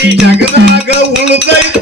ಈ ಜಗದಾಗ ಉಳಿದೈತಿ